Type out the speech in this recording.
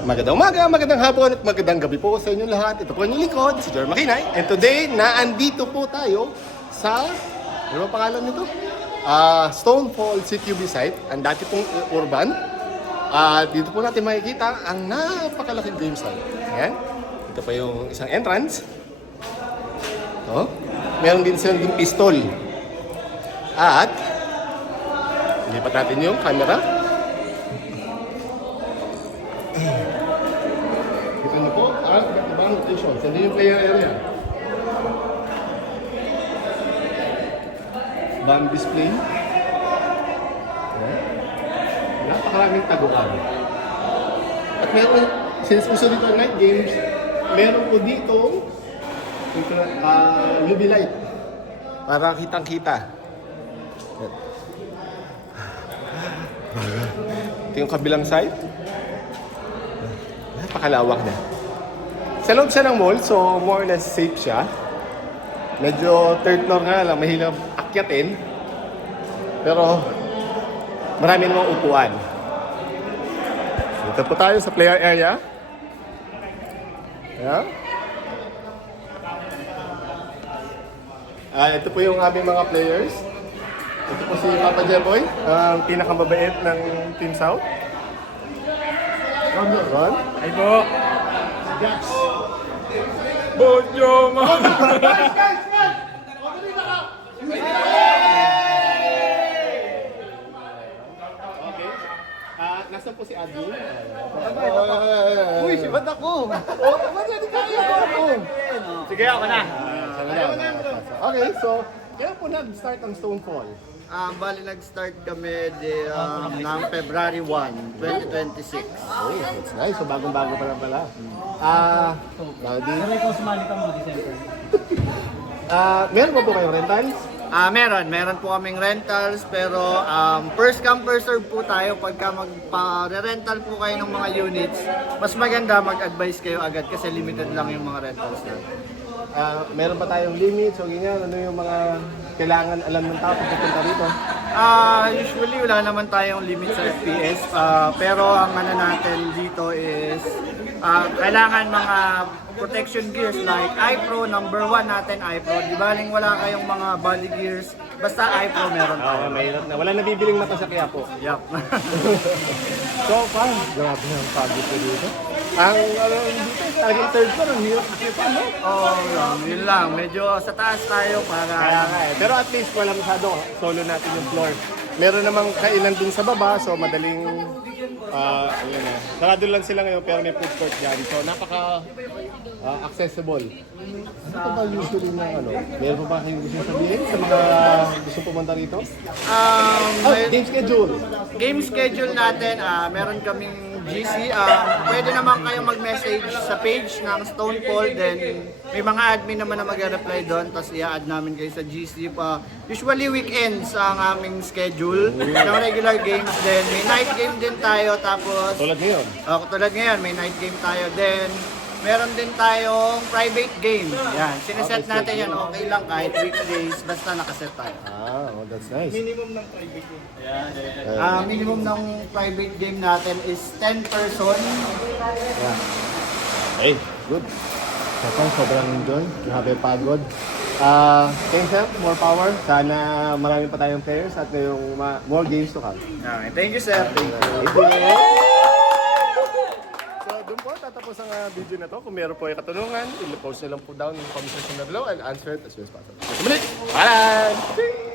Magandang umaga, magandang hapon at magandang gabi po sa inyong lahat. Ito po inyong lingkod, si Jer Makinay. And today, naandito po tayo sa, ano ba pangalan nito? Stonefall CQB site, ang dati pong urban. Dito po natin makikita ang napakalaking game site. Ayan. Ito pa yung isang entrance. Ito. Meron din silang din pistol. At, lipat natin yung camera. Kita niyo po ang ibang location. Saan din yung player area? Bomb display. Napakaraming taguan. At meron, since uso dito ang night games, meron po dito UV light para kitang-kita. Ito yung kabilang side. Napakalawak na. Sa loob siya ng mall, so more or less safe siya. Medyo third floor nga lang, mahirap akyatin. Pero marami namang upuan. Dito po tayo sa player area. Ayan. Ito po yung aming mga players. Ito po si Papa Jeboy, ang pinakamabait ng Team South. Ron? Ay po! Jax. Bonjo mo! Okay. Nasaan po si Adi? Uy, si ba't ako? Sige, ako na. Okay, so kaya po nag-start ang Stonefall. Bali nag-start kami ng February 1, 2026. Oh, that's nice. So bagong-bago pa lang pala. Buddy. Meron ba po kayong rentals? Meron po kaming rentals pero first come first serve po tayo pagka magpa-rental po kayo ng mga units. Mas maganda mag-advise kayo agad kasi limited lang yung mga rentals na. Meron ba tayong limits o ganyan? Ano yung mga kailangan alam ng tao pagpunta rito? Usually wala naman tayong limit sa FPS pero ang ano natin dito is kailangan mga protection gears like iPro, number 1 natin iPro. Di baling wala kayong mga body gears, basta iPro meron tayo. Mahirap na. Wala nabibiling mata sa Quiapo. Yup. So far, grabe ang pagod ko dito. Ang dito, talagang third floor, ang hirap kasi pa, no? Yun lang. Medyo sa taas tayo para... Kaya nga eh. Pero at least wala masyado, solo natin yung floor. Meron namang kainan din sa baba, so madaling... ayun na. Sarado lang sila ngayon, pero may food court dyan. So napaka accessible. Ano pa ba usually na ano? Meron pa ba kayong gusto sabihin sa mga gusto pumunta rito? Game schedule. Game schedule natin, meron kaming GC. Pwede naman kayong mag-message sa page ng Stonefall. Then may mga admin naman na mag-reply doon. Tapos i-add namin kayo sa GC pa. Usually weekends ang aming schedule. Ng regular games. Then may night game din tayo. Tapos Tulad ngayon. tulad ngayon, may night game tayo. Then meron din tayong private game. Yan, sineset natin yan. Okay lang kahit weekdays. Basta nakaset tayo. That's nice. Minimum ng private game natin is 10 person. Yeah. Hey, good. Sobrang enjoy. Grabe pagod. Thanks sir, more power. Sana marami pa tayong players at yung more games to come. Thank you, sir. Thank you. So doon po tatapos ang video na to. Kung meron po yung katanungan, i-post nyo lang po down yung comment section na below. I'll answer it as soon as possible. Bye!